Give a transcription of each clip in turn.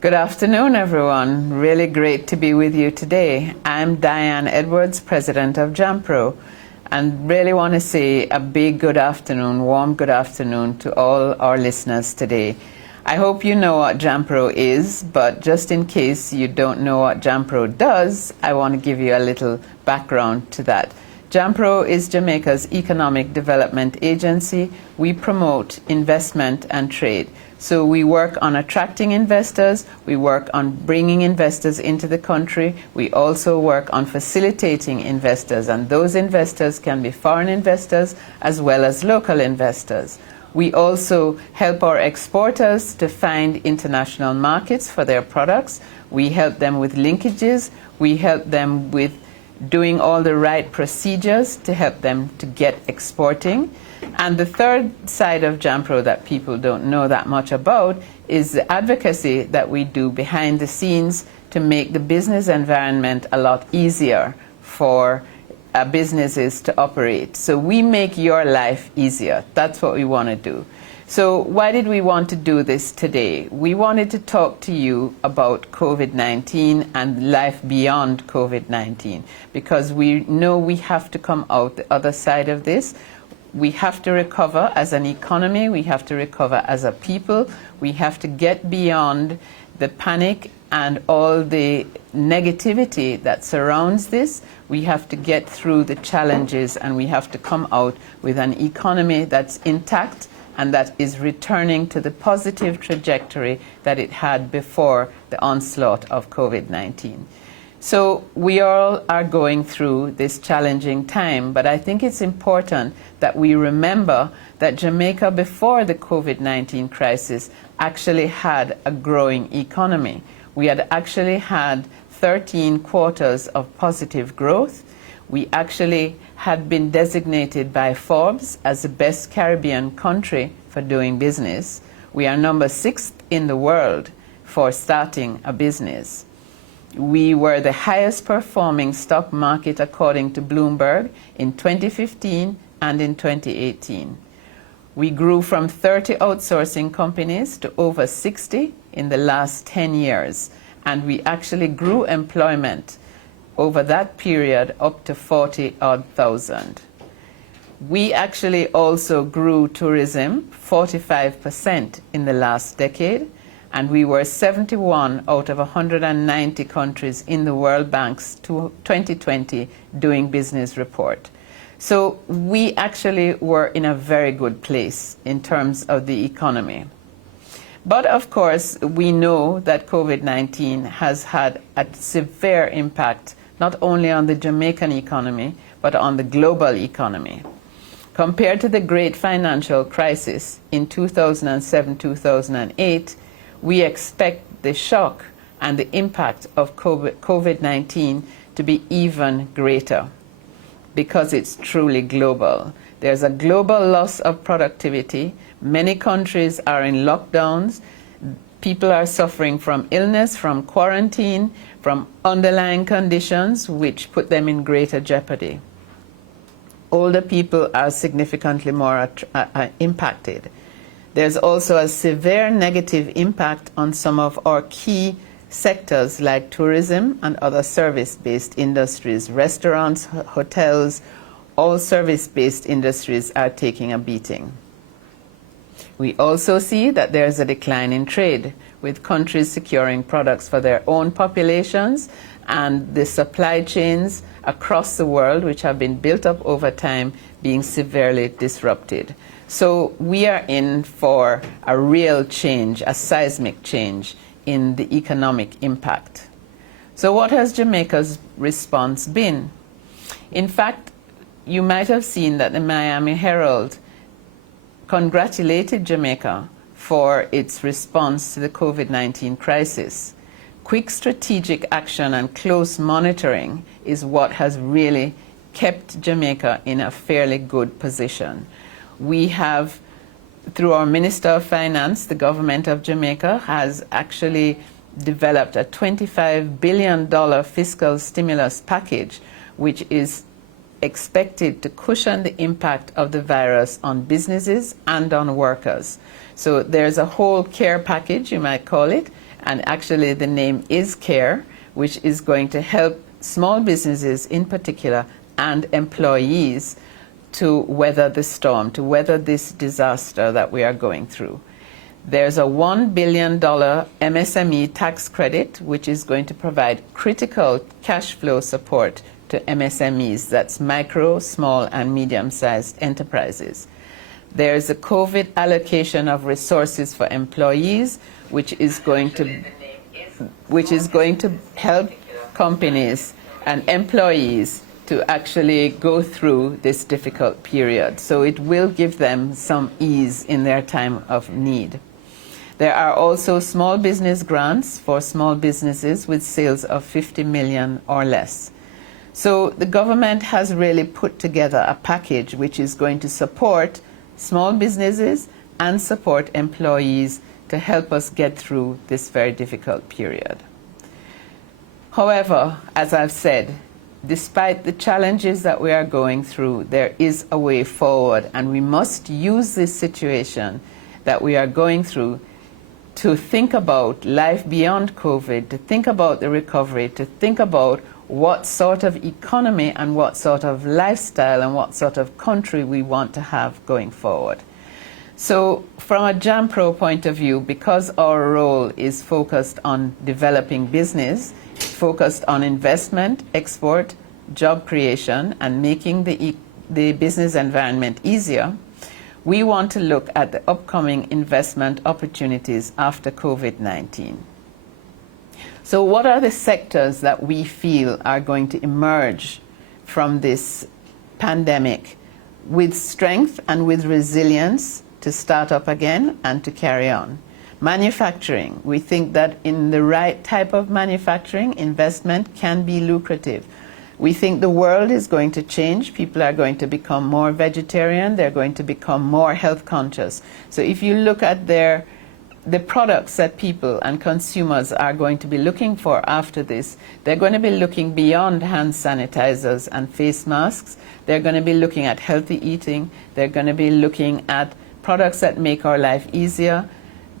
Good afternoon, everyone. Really great to be with you today. I'm Diane Edwards, president of JAMPRO, and really want to say a big good afternoon, warm good afternoon to all our listeners today. I hope you know what JAMPRO is, but just in case you don't know what JAMPRO does, I want to give you a little background to that. JAMPRO is Jamaica's economic development agency. We promote investment and trade. So we work on attracting investors, we work on bringing investors into the country, we also work on facilitating investors, and those investors can be foreign investors as well as local investors. We also help our exporters to find international markets for their products. We help them with linkages, we help them with doing all the right procedures to help them to get exporting. And the third side of JAMPRO that people don't know that much about is the advocacy that we do behind the scenes to make the business environment a lot easier for businesses to operate. So we make your life easier. That's what we want to do. So why did we want to do this today? We wanted to talk to you about COVID-19 and life beyond COVID-19, because we know we have to come out the other side of this. We have to recover as an economy, we have to recover as a people, we have to get beyond the panic and all the negativity that surrounds this. We have to get through the challenges, and we have to come out with an economy that's intact and that is returning to the positive trajectory that it had before the onslaught of COVID-19. So we all are going through this challenging time, but I think it's important that we remember that Jamaica before the COVID-19 crisis actually had a growing economy. We had actually had 13 quarters of positive growth. We actually had been designated by Forbes as the best Caribbean country for doing business. We are number 6 in the world for starting a business. We were the highest performing stock market according to Bloomberg in 2015 and in 2018. We grew from 30 outsourcing companies to over 60 in the last 10 years, and we actually grew employment over that period up to 40,000. We actually also grew tourism 45% in the last decade, and we were 71 out of 190 countries in the World Bank's 2020 Doing Business report. So we actually were in a very good place in terms of the economy. But of course, we know that COVID-19 has had a severe impact not only on the Jamaican economy, but on the global economy. Compared to the great financial crisis in 2007-2008, we expect the shock and the impact of COVID-19 to be even greater because it's truly global. There's a global loss of productivity. Many countries are in lockdowns. People are suffering from illness, from quarantine, from underlying conditions which put them in greater jeopardy. Older people are significantly more impacted. There's also a severe negative impact on some of our key sectors like tourism and other service-based industries. Restaurants, hotels, all service-based industries are taking a beating. We also see that there's a decline in trade, with countries securing products for their own populations, and the supply chains across the world, which have been built up over time, being severely disrupted. So we are in for a real change, a seismic change in the economic impact. So what has Jamaica's response been? In fact, you might have seen that the Miami Herald congratulated Jamaica for its response to the COVID-19 crisis. Quick strategic action and close monitoring is what has really kept Jamaica in a fairly good position. We have, through our Minister of Finance, the government of Jamaica has actually developed a $25 billion fiscal stimulus package, which is expected to cushion the impact of the virus on businesses and on workers. So there's a whole care package, you might call it, and actually the name is CARE, which is going to help small businesses in particular and employees to weather the storm, to weather this disaster that we are going through. There's a $1 billion MSME tax credit, which is going to provide critical cash flow support to MSMEs, that's micro, small, and medium-sized enterprises. There's a COVID allocation of resources for employees, which is going to help companies and employees to actually go through this difficult period. So it will give them some ease in their time of need. There are also small business grants for small businesses with sales of 50 million or less. So the government has really put together a package which is going to support small businesses and support employees to help us get through this very difficult period. However, as I've said, despite the challenges that we are going through, there is a way forward, and we must use this situation that we are going through to think about life beyond COVID, to think about the recovery, to think about what sort of economy and what sort of lifestyle and what sort of country we want to have going forward. So from a JAMPRO point of view, because our role is focused on developing business, focused on investment, export, job creation, and making the business environment easier, we want to look at the upcoming investment opportunities after COVID-19. So what are the sectors that we feel are going to emerge from this pandemic with strength and with resilience to start up again and to carry on? Manufacturing. We think that in the right type of manufacturing, investment can be lucrative. We think the world is going to change. People are going to become more vegetarian. They're going to become more health conscious. So if you look at the products that people and consumers are going to be looking for after this, they're going to be looking beyond hand sanitizers and face masks. They're going to be looking at healthy eating. They're going to be looking at products that make our life easier.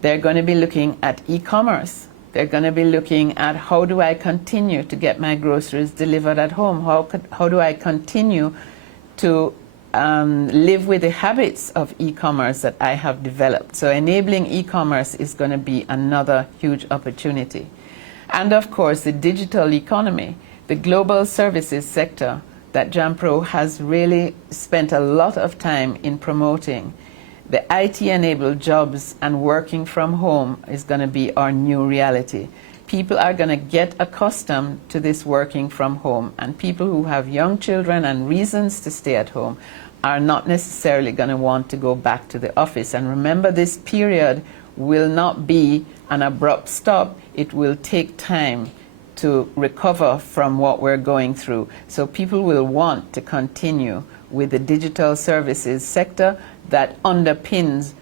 They're going to be looking at e-commerce. They're going to be looking at how do I continue to get my groceries delivered at home? How do I continue to live with the habits of e-commerce that I have developed? So enabling e-commerce is going to be another huge opportunity. And of course, the digital economy, the global services sector that JAMPRO has really spent a lot of time in promoting. The IT-enabled jobs and working from home is going to be our new reality. People are going to get accustomed to this working from home, and people who have young children and reasons to stay at home are not necessarily going to want to go back to the office. And remember, this period will not be an abrupt stop. It will take time to recover from what we're going through. So people will want to continue with the digital services sector that underpins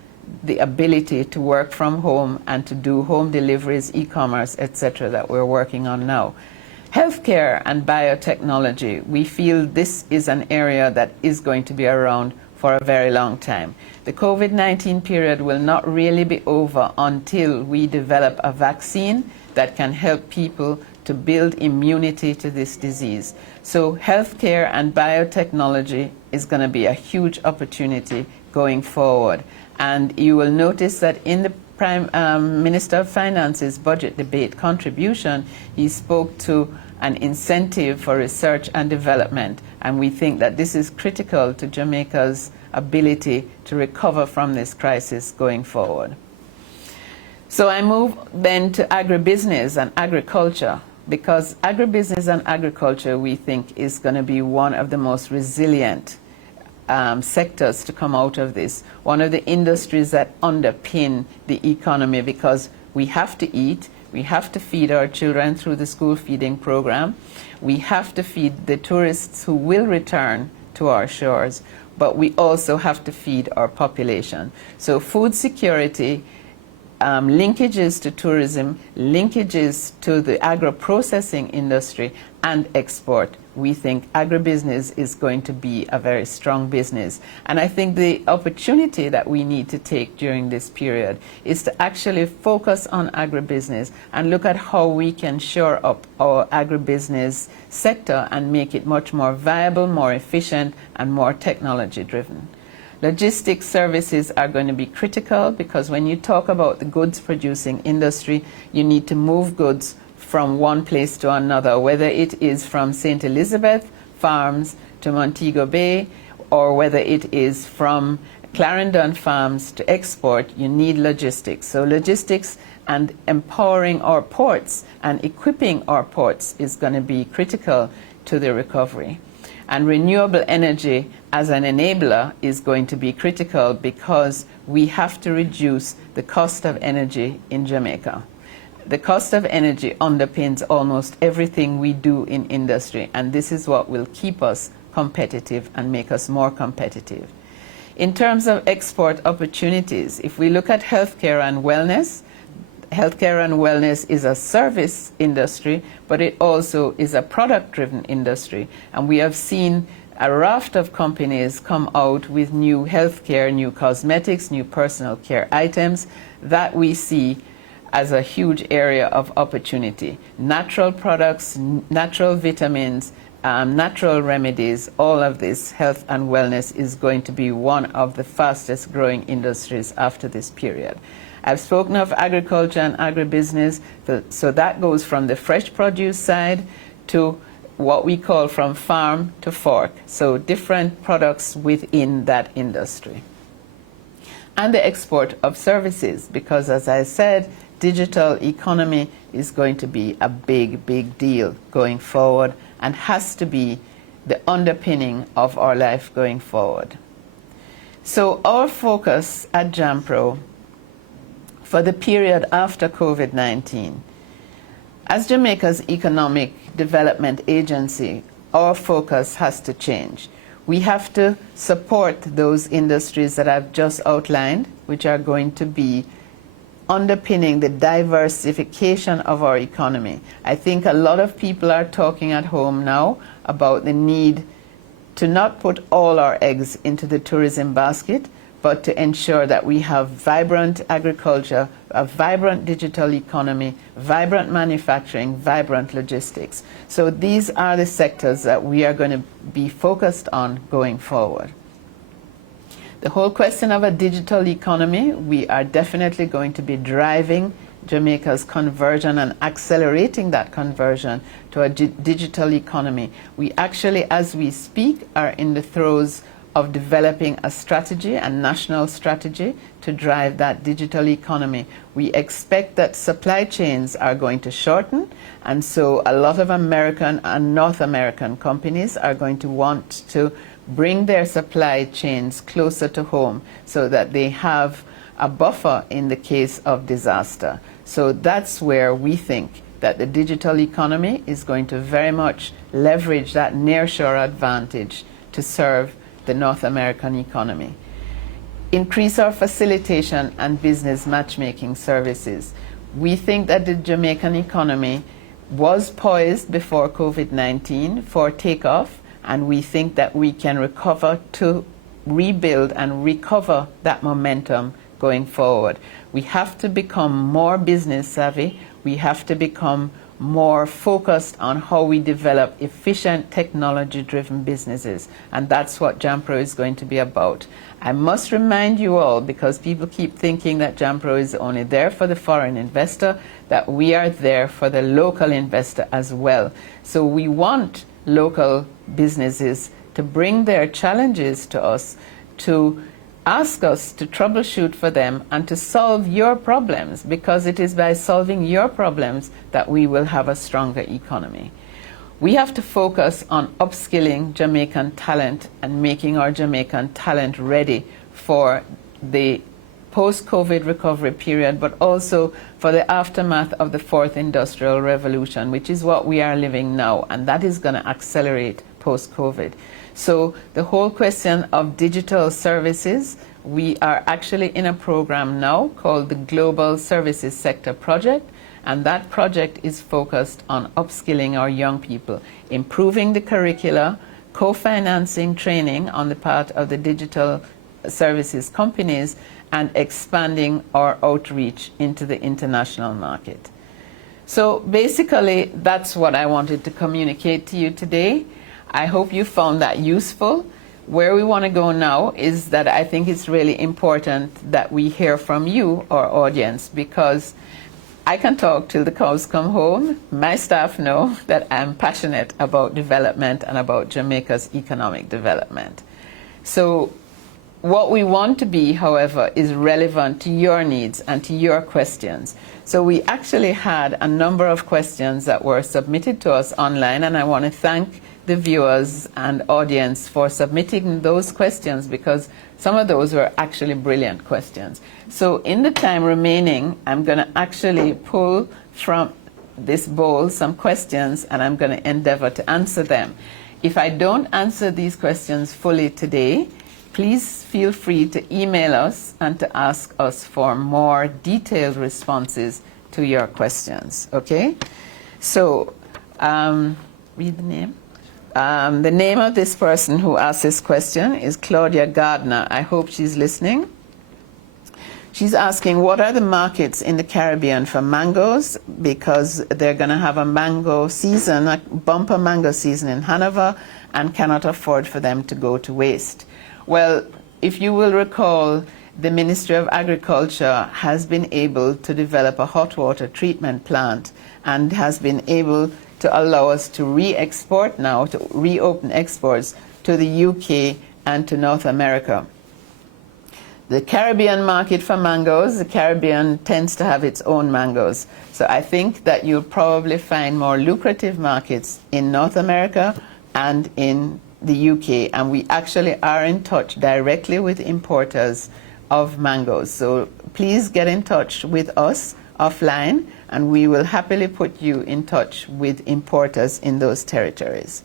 the ability to work from home and to do home deliveries, e-commerce, etc., that we're working on now. Healthcare and biotechnology, we feel this is an area that is going to be around for a very long time. The COVID-19 period will not really be over until we develop a vaccine that can help people to build immunity to this disease. So healthcare and biotechnology is going to be a huge opportunity going forward. And you will notice that in the Prime Minister of Finance's budget debate contribution, he spoke to an incentive for research and development. And we think that this is critical to Jamaica's ability to recover from this crisis going forward. So I move then to agribusiness and agriculture, because agribusiness and agriculture, we think, is going to be one of the most resilient sectors to come out of this. One of the industries that underpin the economy, because we have to eat, we have to feed our children through the school feeding program, we have to feed the tourists who will return to our shores, but we also have to feed our population. So food security, linkages to tourism, linkages to the agro-processing industry and export we think agribusiness is going to be a very strong business. And I think the opportunity that we need to take during this period is to actually focus on agribusiness and look at how we can shore up our agribusiness sector and make it much more viable, more efficient, and more technology driven. Logistics services are going to be critical because when you talk about the goods producing industry, you need to move goods from one place to another, whether it is from St. Elizabeth Farms to Montego Bay, or whether it is from Clarendon Farms to export. You need logistics. So logistics and empowering our ports and equipping our ports is going to be critical to the recovery. And renewable energy as an enabler is going to be critical because we have to reduce the cost of energy in Jamaica. The cost of energy underpins almost everything we do in industry, and this is what will keep us competitive and make us more competitive. In terms of export opportunities, if we look at healthcare and wellness is a service industry, but it also is a product-driven industry. And we have seen a raft of companies come out with new healthcare, new cosmetics, new personal care items that we see as a huge area of opportunity. Natural products, natural vitamins, natural remedies, all of this health and wellness is going to be one of the fastest growing industries after this period. I've spoken of agriculture and agribusiness, so that goes from the fresh produce side to what we call from farm to fork, so different products within that industry. And the export of services, because as I said, digital economy is going to be a big, big deal going forward and has to be the underpinning of our life going forward. So our focus at JAMPRO for the period after COVID-19, as Jamaica's Economic Development Agency, our focus has to change. We have to support those industries that I've just outlined, which are going to be underpinning the diversification of our economy. I think a lot of people are talking at home now about the need to not put all our eggs into the tourism basket, but to ensure that we have vibrant agriculture, a vibrant digital economy, vibrant manufacturing, vibrant logistics. So these are the sectors that we are going to be focused on going forward. The whole question of a digital economy, we are definitely going to be driving Jamaica's conversion and accelerating that conversion to a digital economy. We actually, as we speak, are in the throes of developing a strategy, a national strategy, to drive that digital economy. We expect that supply chains are going to shorten, and so a lot of American and North American companies are going to want to bring their supply chains closer to home so that they have a buffer in the case of disaster. So that's where we think that the digital economy is going to very much leverage that nearshore advantage to serve the North American economy. Increase our facilitation and business matchmaking services. We think that the Jamaican economy was poised before COVID-19 for takeoff, and we think that we can recover to rebuild and recover that momentum going forward. We have to become more business savvy. We have to become more focused on how we develop efficient technology-driven businesses, and that's what JAMPRO is going to be about. I must remind you all, because people keep thinking that JAMPRO is only there for the foreign investor, that we are there for the local investor as well. So we want local businesses to bring their challenges to us, to ask us to troubleshoot for them and to solve your problems, because it is by solving your problems that we will have a stronger economy. We have to focus on upskilling Jamaican talent and making our Jamaican talent ready for the post-COVID recovery period, but also for the aftermath of the fourth industrial revolution, which is what we are living now, and that is going to accelerate post-COVID. So the whole question of digital services, we are actually in a program now called the Global Services Sector Project, And that project is focused on upskilling our young people, improving the curricula, co-financing training on the part of the digital services companies, and expanding our outreach into the international market. So basically, that's what I wanted to communicate to you today. I hope you found that useful. Where we want to go now is that I think it's really important that we hear from you, our audience, because I can talk till the cows come home. My staff know that I'm passionate about development and about Jamaica's economic development. So what we want to be, however, is relevant to your needs and to your questions. So we actually had a number of questions that were submitted to us online, and I want to thank the viewers and audience for submitting those questions, because some of those were actually brilliant questions. So in the time remaining, I'm going to actually pull from this bowl some questions, and I'm going to endeavor to answer them. If I don't answer these questions fully today, please feel free to email us and to ask us for more detailed responses to your questions, okay? So, read the name. The name of this person who asked this question is Claudia Gardner. I hope she's listening. She's asking, what are the markets in the Caribbean for mangoes? Because they're going to have a mango season, a bumper mango season in Hanover, and cannot afford for them to go to waste. Well, if you will recall, the Ministry of Agriculture has been able to develop a hot water treatment plant and has been able to allow us to re-export now, to reopen exports to the UK and to North America. The Caribbean market for mangoes, the Caribbean tends to have its own mangoes. So I think that you'll probably find more lucrative markets in North America and in the UK, and we actually are in touch directly with importers of mangoes. So please get in touch with us offline, and we will happily put you in touch with importers in those territories.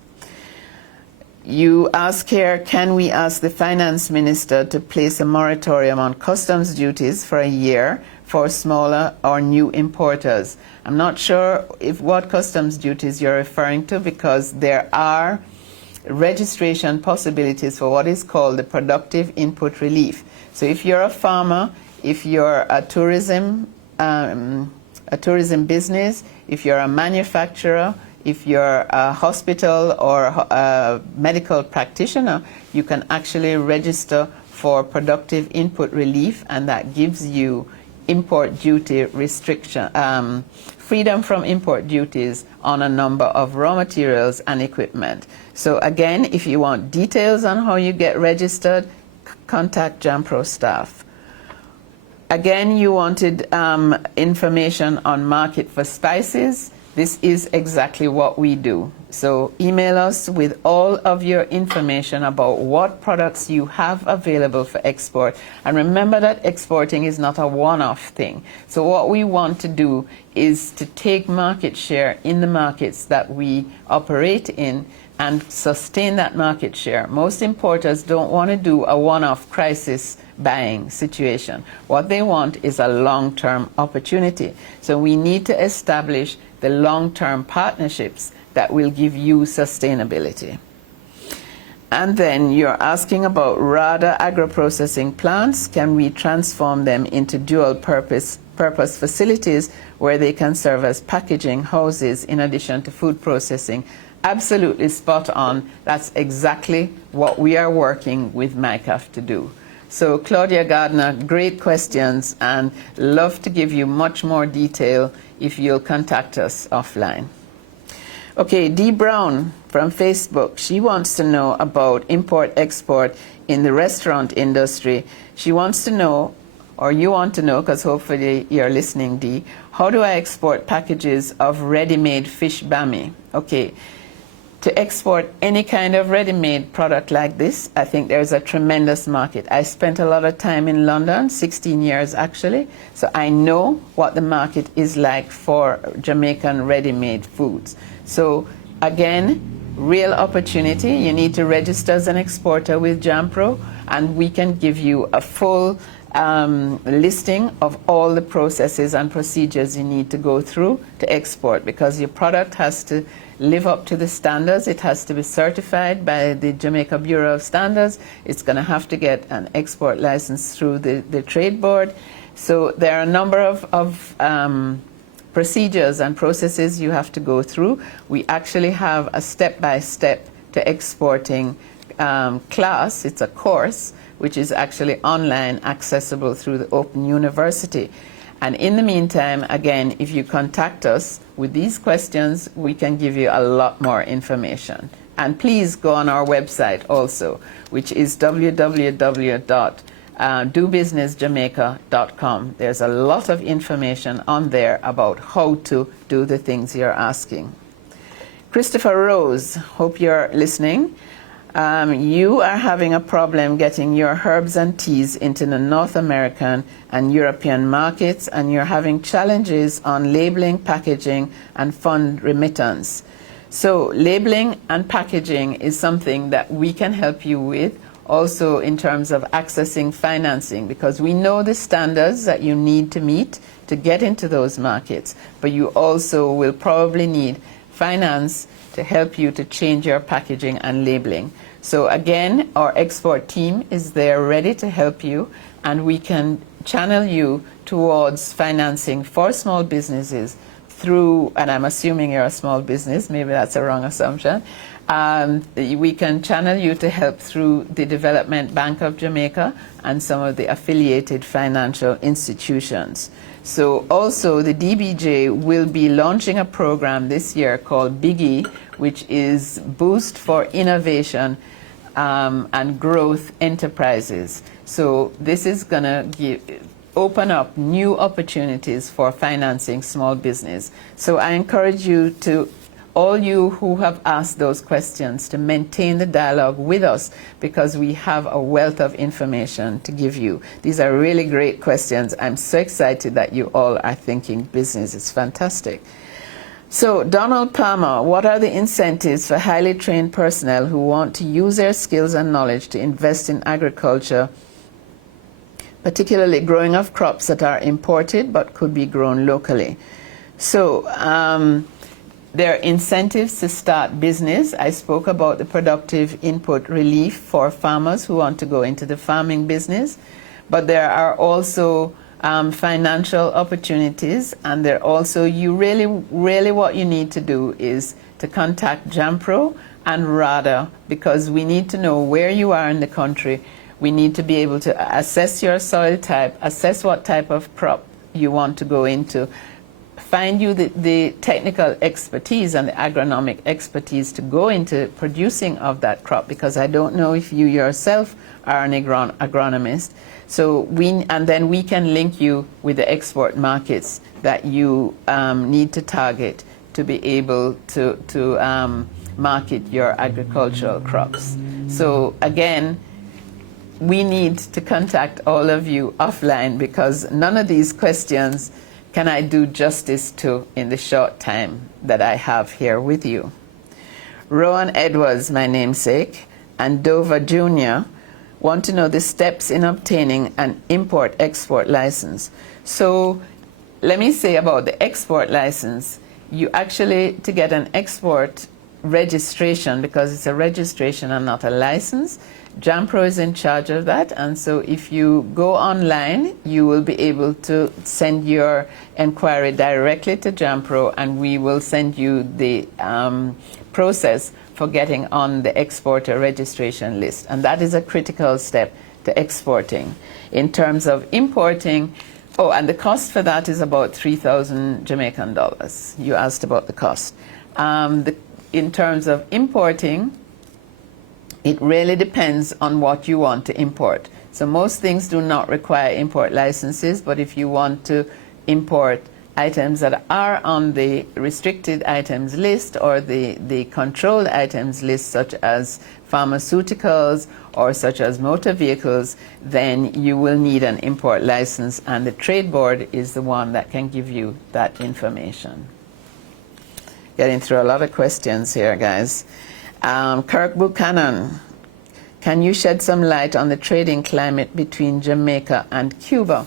You ask here, can we ask the finance minister to place a moratorium on customs duties for a year for smaller or new importers? I'm not sure what customs duties you're referring to, because there are registration possibilities for what is called the productive input relief. So if you're a farmer, if you're a tourism business, if you're a manufacturer, if you're a hospital or a medical practitioner, you can actually register for productive input relief, and that gives you import duty restriction, freedom from import duties on a number of raw materials and equipment. So again, if you want details on how you get registered, contact JAMPRO staff. Again, you wanted information on market for spices. This is exactly what we do. So email us with all of your information about what products you have available for export. And remember that exporting is not a one-off thing. So what we want to do is to take market share in the markets that we operate in and sustain that market share. Most importers don't want to do a one-off crisis buying situation. What they want is a long-term opportunity. So we need to establish the long-term partnerships that will give you sustainability. And then you're asking about RADA agro-processing plants. Can we transform them into dual purpose facilities where they can serve as packaging houses in addition to food processing? Absolutely spot on. That's exactly what we are working with MICAF to do. So Claudia Gardner, great questions, and love to give you much more detail if you'll contact us offline. Okay, Dee Brown from Facebook, she wants to know about import-export in the restaurant industry. She wants to know, or you want to know, because hopefully you're listening, Dee, how do I export packages of ready-made fish bami? Okay. To export any kind of ready-made product like this, I think there's a tremendous market. I spent a lot of time in London, 16 years actually, so I know what the market is like for Jamaican ready-made foods. So again, real opportunity. You need to register as an exporter with JAMPRO, and we can give you a full listing of all the processes and procedures you need to go through to export, because your product has to live up to the standards. It has to be certified by the Jamaica Bureau of Standards. It's going to have to get an export license through the Trade Board. So there are a number of procedures and processes you have to go through. We actually have a step-by-step to exporting class. It's a course which is actually online, accessible through the Open University. And in the meantime, again, if you contact us with these questions, we can give you a lot more information. And please go on our website also, which is www.dobusinessjamaica.com. There's a lot of information on there about how to do the things you're asking. Christopher Rose, hope you're listening. You are having a problem getting your herbs and teas into the North American and European markets, and you're having challenges on labeling, packaging, and fund remittance. So labeling and packaging is something that we can help you with, also in terms of accessing financing, because we know the standards that you need to meet to get into those markets, but you also will probably need finance to help you to change your packaging and labeling. So again, our export team is there ready to help you, and we can channel you towards financing for small businesses through, and I'm assuming you're a small business, maybe that's a wrong assumption. We can channel you to help through the Development Bank of Jamaica and some of the affiliated financial institutions. So also the DBJ will be launching a program this year called Biggie, which is Boost for Innovation and Growth Enterprises. So this is going to open up new opportunities for financing small business. So I encourage you to, all you who have asked those questions, to maintain the dialogue with us, because we have a wealth of information to give you. These are really great questions. I'm so excited that you all are thinking business. It's fantastic. So Donald Palmer, what are the incentives for highly trained personnel who want to use their skills and knowledge to invest in agriculture, particularly growing of crops that are imported but could be grown locally? So there are incentives to start business. I spoke about the productive input relief for farmers who want to go into the farming business, but there are also financial opportunities, and there also, you really what you need to do is to contact JAMPRO and RADA, because we need to know where you are in the country. We need to be able to assess your soil type, assess what type of crop you want to go into, find you the technical expertise and the agronomic expertise to go into producing of that crop, because I don't know if you yourself are an agronomist. So and then we can link you with the export markets that you need to target to be able to market your agricultural crops. So again, we need to contact all of you offline, because none of these questions can I do justice to in the short time that I have here with you. Rowan Edwards, my namesake, and Dover Jr. want to know the steps in obtaining an import-export license. So let me say about the export license, you actually, to get an export registration, because it's a registration and not a license, JAMPRO is in charge of that, and so if you go online, you will be able to send your inquiry directly to JAMPRO, and we will send you the process for getting on the exporter registration list, and that is a critical step to exporting. In terms of importing, and the cost for that is about 3,000 Jamaican dollars. You asked about the cost. In terms of importing, it really depends on what you want to import. So most things do not require import licenses, but if you want to import items that are on the restricted items list or the controlled items list, such as pharmaceuticals or such as motor vehicles, then you will need an import license, and the Trade Board is the one that can give you that information. Getting through a lot of questions here, guys. Kirk Buchanan, Can you shed some light on the trading climate between Jamaica and Cuba?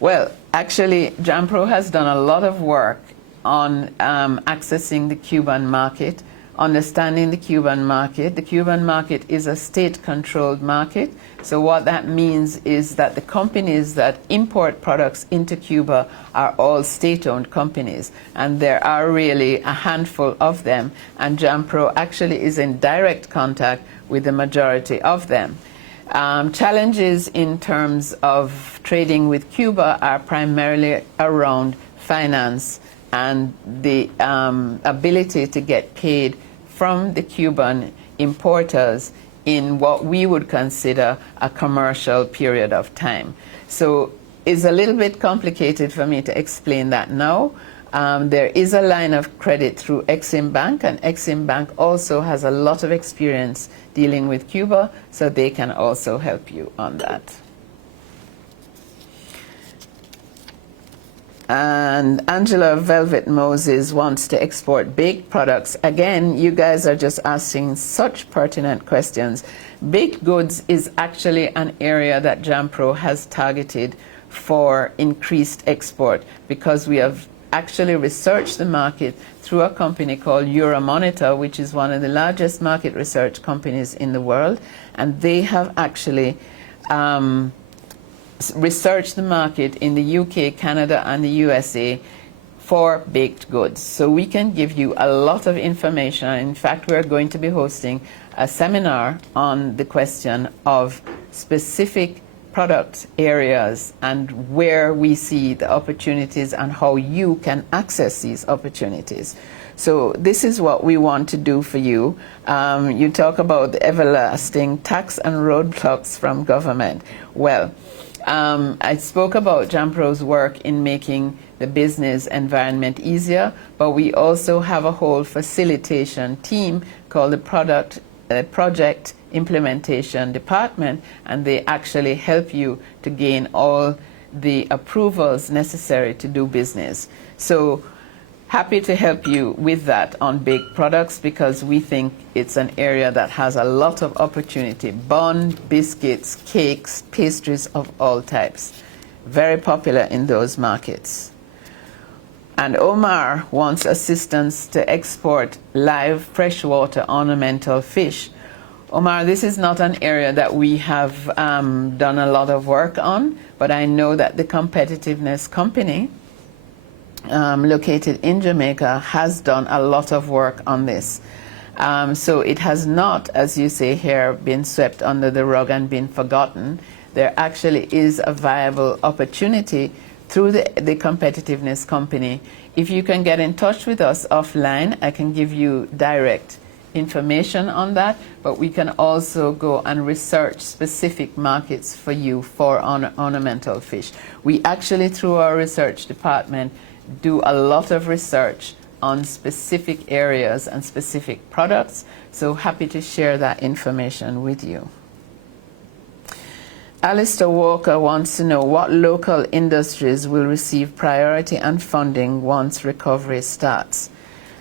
Well, actually, JAMPRO has done a lot of work on accessing the Cuban market, understanding the Cuban market. The Cuban market is a state-controlled market. So what that means is that the companies that import products into Cuba are all state-owned companies. And there are really a handful of them. And JAMPRO actually is in direct contact with the majority of them. Challenges in terms of trading with Cuba are primarily around finance and the ability to get paid from the Cuban importers in what we would consider a commercial period of time. So it's a little bit complicated for me to explain that now. There is a line of credit through Exim Bank, and Exim Bank also has a lot of experience dealing with Cuba, so they can also help you on that. And Angela Velvet Moses wants to export baked products. Again, you guys are just asking such pertinent questions. Baked goods is actually an area that JAMPRO has targeted for increased export because we have actually researched the market through a company called Euromonitor, which is one of the largest market research companies in the world. And they have actually research the market in the UK, Canada, and the USA for baked goods. So we can give you a lot of information. In fact, we're going to be hosting a seminar on the question of specific product areas and where we see the opportunities and how you can access these opportunities. So this is what we want to do for you. You talk about the everlasting tax and roadblocks from government. Well, I spoke about JAMPRO's work in making the business environment easier, but we also have a whole facilitation team called the Project Implementation Department, and they actually help you to gain all the approvals necessary to do business. So happy to help you with that on baked products because we think it's an area that has a lot of opportunity. Bun, biscuits, cakes, pastries of all types. Very popular in those markets. And Omar wants assistance to export live freshwater ornamental fish. Omar, this is not an area that we have done a lot of work on, but I know that the Competitiveness Company located in Jamaica has done a lot of work on this. So it has not, as you say here, been swept under the rug and been forgotten. There actually is a viable opportunity through the Competitiveness Company. If you can get in touch with us offline, I can give you direct information on that, but we can also go and research specific markets for you for ornamental fish. We actually, through our research department, do a lot of research on specific areas and specific products, so happy to share that information with you. Alistair Walker wants to know what local industries will receive priority and funding once recovery starts.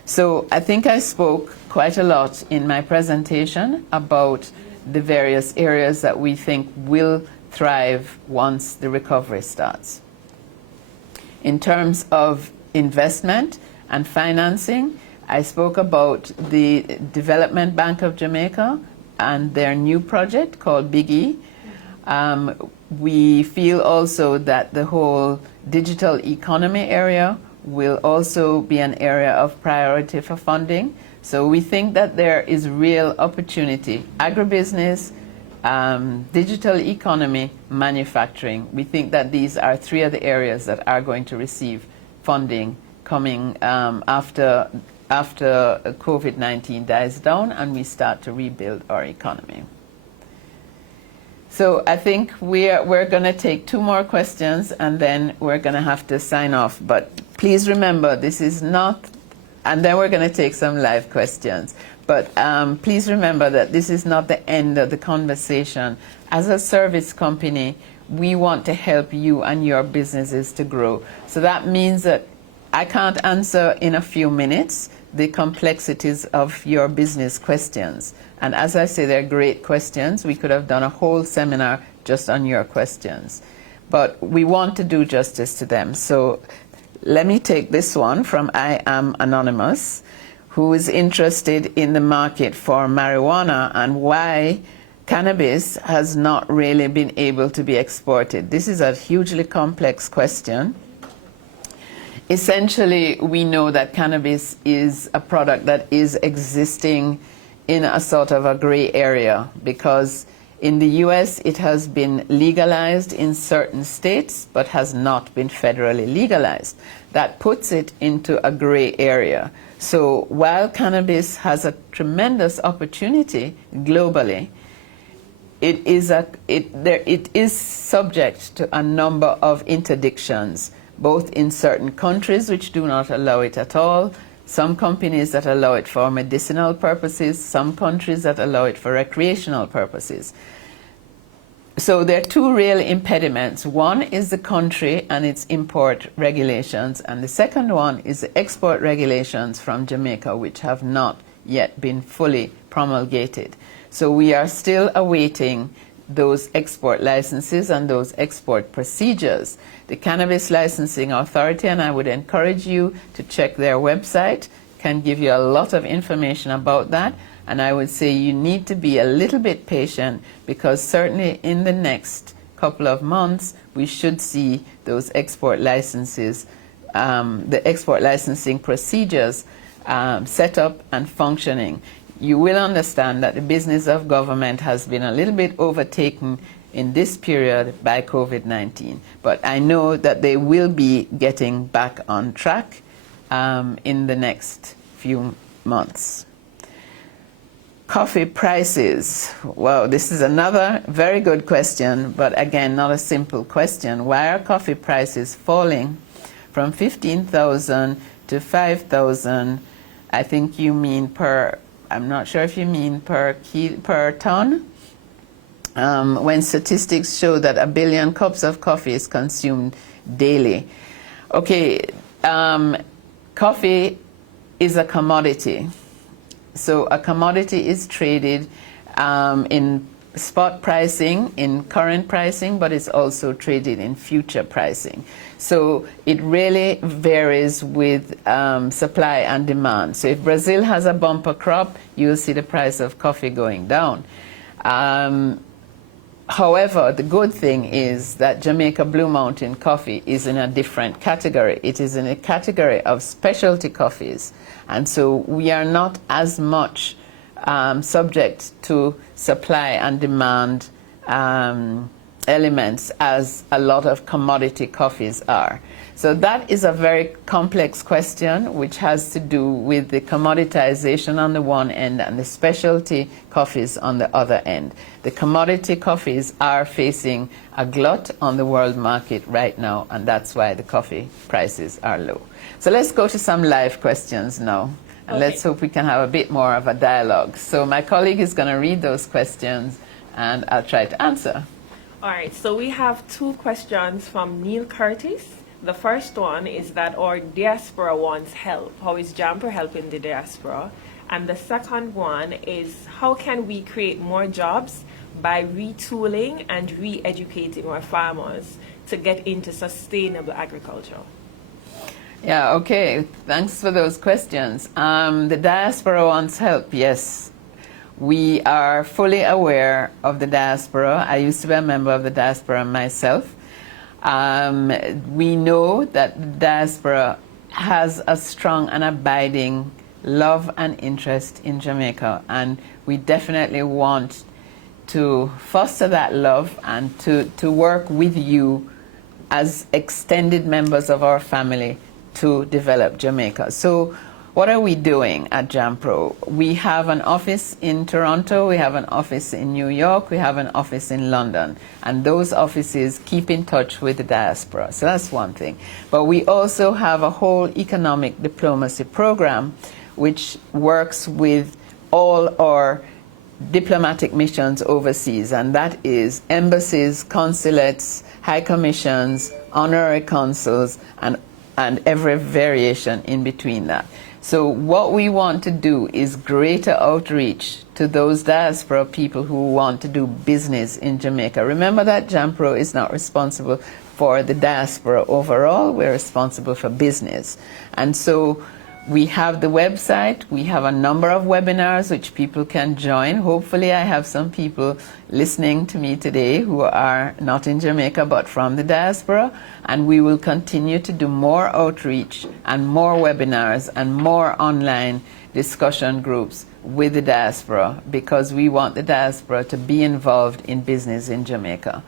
So I think I spoke quite a lot in my presentation about the various areas that we think will thrive once the recovery starts. In terms of investment and financing, I spoke about the Development Bank of Jamaica and their new project called Big E. We feel also that the whole digital economy area will also be an area of priority for funding. So we think that there is real opportunity. Agribusiness, digital economy, manufacturing. We think that these are three of the areas that are going to receive funding coming after COVID-19 dies down and we start to rebuild our economy. So I think we're going to take two more questions and then we're going to have to sign off. But please remember, this is not, and then we're going to take some live questions. But please remember that this is not the end of the conversation. As a service company, we want to help you and your businesses to grow. So that means that I can't answer in a few minutes the complexities of your business questions. And as I say, they're great questions. We could have done a whole seminar just on your questions. But we want to do justice to them. So let me take this one from I Am Anonymous, who is interested in the market for marijuana and why cannabis has not really been able to be exported. This is a hugely complex question. Essentially, we know that cannabis is a product that is existing in a sort of a gray area, because in the US it has been legalized in certain states but has not been federally legalized. That puts it into a gray area. So while cannabis has a tremendous opportunity globally, it is subject to a number of interdictions, both in certain countries which do not allow it at all, some companies that allow it for medicinal purposes, some countries that allow it for recreational purposes. So there are two real impediments. One is the country and its import regulations, and the second one is the export regulations from Jamaica, which have not yet been fully promulgated. So we are still awaiting those export licenses and those export procedures. The Cannabis Licensing Authority, and I would encourage you to check their website, can give you a lot of information about that. And I would say you need to be a little bit patient, because certainly in the next couple of months, we should see those export licenses, the export licensing procedures set up and functioning. You will understand that the business of government has been a little bit overtaken in this period by COVID-19. But I know that they will be getting back on track in the next few months. Coffee prices. Well, this is another very good question, but again, not a simple question. Why are coffee prices falling from 15,000 to 5,000? I think you mean per, I'm not sure if you mean per ton, when statistics show that 1 billion cups of coffee is consumed daily. Okay, coffee is a commodity. So a commodity is traded in spot pricing, in current pricing, but it's also traded in future pricing. So it really varies with supply and demand. So if Brazil has a bumper crop, you'll see the price of coffee going down. However, the good thing is that Jamaica Blue Mountain coffee is in a different category. It is in a category of specialty coffees. And so we are not as much subject to supply and demand elements as a lot of commodity coffees are. So that is a very complex question, which has to do with the commoditization on the one end and the specialty coffees on the other end. The commodity coffees are facing a glut on the world market right now, and that's why the coffee prices are low. So let's go to some live questions now, and let's hope we can have a bit more of a dialogue. So my colleague is going to read those questions, and I'll try to answer. All right, so we have two questions from Neil Curtis. The first one is that our diaspora wants help. How is JAMPRO helping the diaspora? And the second one is, how can we create more jobs by retooling and re-educating our farmers to get into sustainable agriculture? Yeah, okay. Thanks for those questions. The diaspora wants help, yes. We are fully aware of the diaspora. I used to be a member of the diaspora myself. We know that the diaspora has a strong and abiding love and interest in Jamaica, and we definitely want to foster that love and to work with you as extended members of our family to develop Jamaica. So what are we doing at JAMPRO? We have an office in Toronto, we have an office in New York, we have an office in London, and those offices keep in touch with the diaspora. So that's one thing. But we also have a whole economic diplomacy program which works with all our diplomatic missions overseas, and that is embassies, consulates, high commissions, honorary consuls, and and every variation in between that. So what we want to do is greater outreach to those diaspora people who want to do business in Jamaica. Remember that JAMPRO is not responsible for the diaspora overall. We're responsible for business. And so we have the website. We have a number of webinars which people can join. Hopefully I have some people listening to me today who are not in Jamaica but from the diaspora, and we will continue to do more outreach and more webinars and more online discussion groups with the diaspora, because we want the diaspora to be involved in business in Jamaica.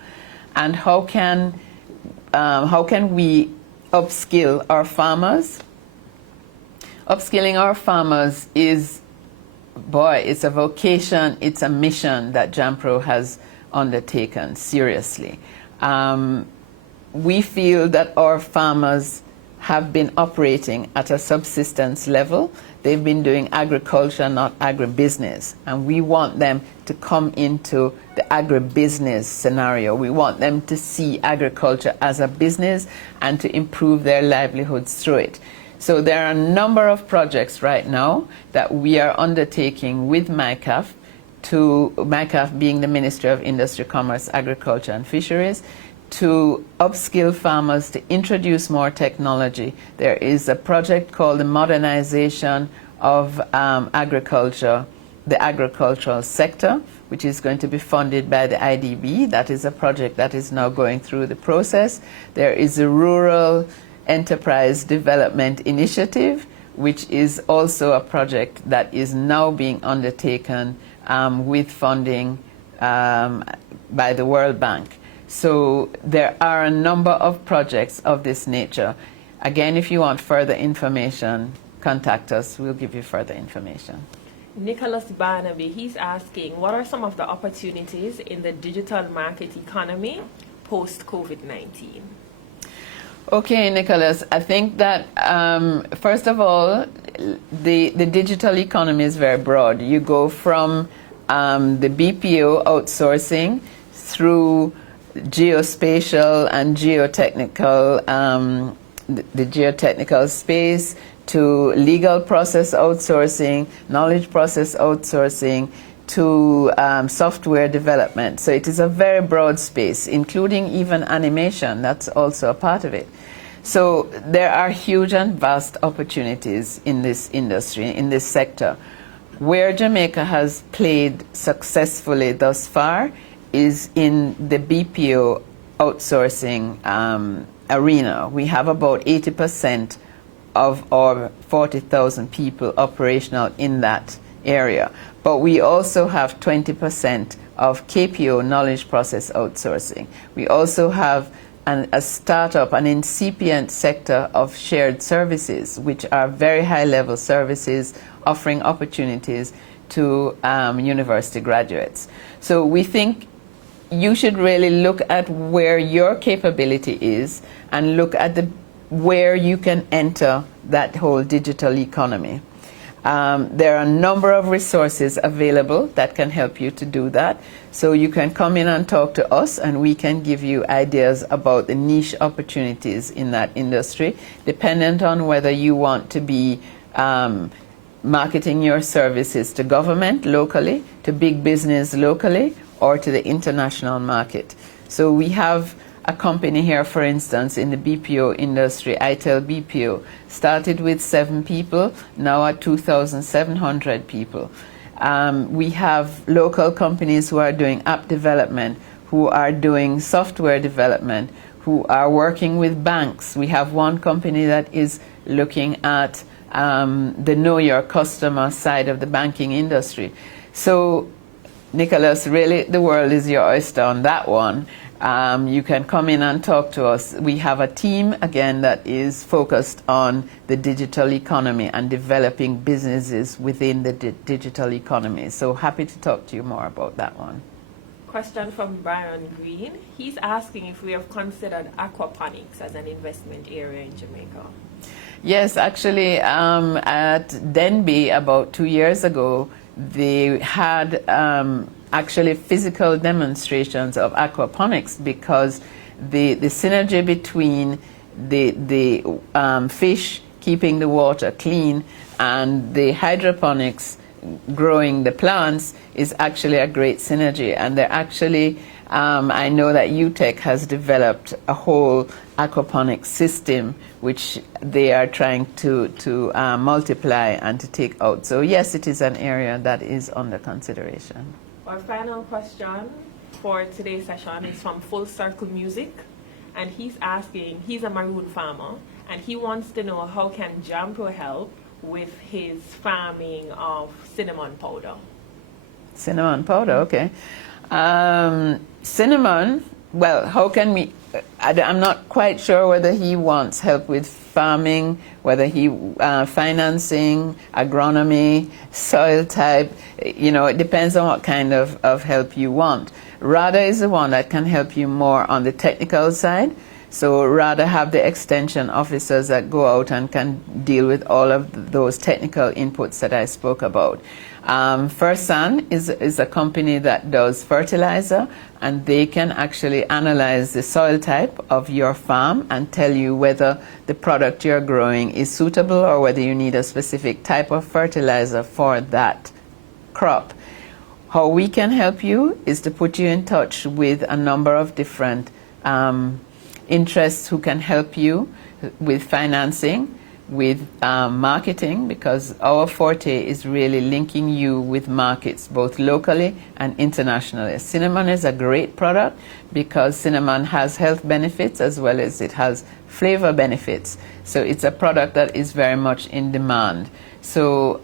And how can we upskill our farmers? Upskilling our farmers is, boy, it's a vocation, it's a mission that JAMPRO has undertaken seriously. We feel that our farmers have been operating at a subsistence level. They've been doing agriculture, not agribusiness. And we want them to come into the agribusiness scenario. We want them to see agriculture as a business and to improve their livelihoods through it. So there are a number of projects right now that we are undertaking with MICAF, MICAF being the Ministry of Industry, Commerce, Agriculture and Fisheries, to upskill farmers, to introduce more technology. There is a project called the Modernization of Agriculture, the Agricultural Sector, which is going to be funded by the IDB. That is a project that is now going through the process. There is a Rural Enterprise Development Initiative, which is also a project that is now being undertaken with funding by the World Bank. So there are a number of projects of this nature. Again, if you want further information, contact us. We'll give you further information. Nicholas Barnaby, he's asking, what are some of the opportunities in the digital market economy post-COVID-19? Okay, Nicholas, I think that first of all, the digital economy is very broad. You go from the BPO outsourcing through geospatial and geotechnical, the geotechnical space, to legal process outsourcing, knowledge process outsourcing, to software development. So it is a very broad space, including even animation. That's also a part of it. So there are huge and vast opportunities in this industry, in this sector. Where Jamaica has played successfully thus far is in the BPO outsourcing arena. We have about 80% of our 40,000 people operational in that area. But we also have 20% of KPO, knowledge process outsourcing. We also have a startup, an incipient sector of shared services, which are very high-level services offering opportunities to university graduates. So we think you should really look at where your capability is and look at where you can enter that whole digital economy. There are a number of resources available that can help you to do that. So you can come in and talk to us, and we can give you ideas about the niche opportunities in that industry, dependent on whether you want to be marketing your services to government locally, to big business locally, or to the international market. So we have a company here, for instance, in the BPO industry, ITEL BPO, started with 7 people, now at 2,700 people. We have local companies who are doing app development, who are doing software development, who are working with banks. We have one company that is looking at the know your customer side of the banking industry. So, Nicholas, really the world is your oyster on that one. You can come in and talk to us. We have a team, again, that is focused on the digital economy and developing businesses within the digital economy. So happy to talk to you more about that one. Question from Brian Green. He's asking if we have considered aquaponics as an investment area in Jamaica. Yes, actually, at Denby about 2 years ago, they had actually physical demonstrations of aquaponics, because the synergy between the fish keeping the water clean, and the hydroponics growing the plants is actually a great synergy. And they're actually, I know that UTech has developed a whole aquaponics system which they are trying to multiply and to take out. So yes, it is an area that is under consideration. Our final question for today's session is from Full Circle Music, and he's asking, he's a maroon farmer, and he wants to know how can JAMPRO help with his farming of cinnamon powder. Cinnamon powder, okay. Cinnamon, well, how can we, I'm not quite sure whether he wants help with farming, whether he, financing, agronomy, soil type, you know, it depends on what kind of help you want. RADA is the one that can help you more on the technical side. So rather have the extension officers that go out and can deal with all of those technical inputs that I spoke about. First Sun is a company that does fertilizer, and they can actually analyze the soil type of your farm and tell you whether the product you're growing is suitable or whether you need a specific type of fertilizer for that crop. How we can help you is to put you in touch with a number of different interests who can help you with financing, with marketing, because our forte is really linking you with markets both locally and internationally. Cinnamon is a great product because cinnamon has health benefits as well as it has flavor benefits. So it's a product that is very much in demand. So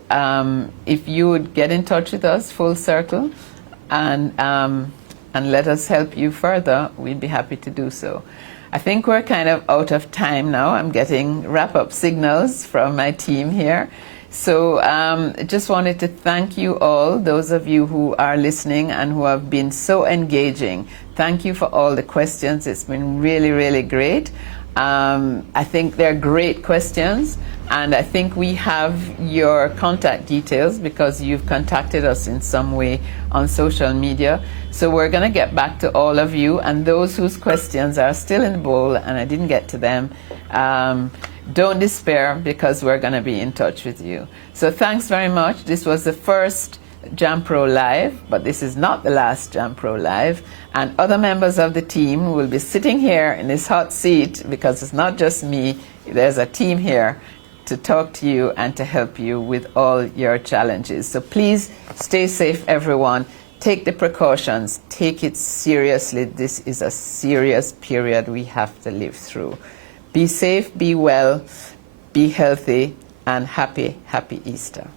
if you would get in touch with us, Full Circle, and let us help you further, we'd be happy to do so. I think we're kind of out of time now. I'm getting wrap-up signals from my team here. So I just wanted to thank you all, those of you who are listening and who have been so engaging. Thank you for all the questions. It's been really, really great. I think they're great questions, and I think we have your contact details because you've contacted us in some way on social media. So we're going to get back to all of you, and those whose questions are still in the bowl and I didn't get to them, don't despair because we're going to be in touch with you. So thanks very much. This was the first JAMPRO Live, but this is not the last JAMPRO Live, and other members of the team will be sitting here in this hot seat because it's not just me. There's a team here to talk to you and to help you with all your challenges. So please stay safe, everyone. Take the precautions. Take it seriously. This is a serious period we have to live through. Be safe, be well, be healthy, and happy Easter.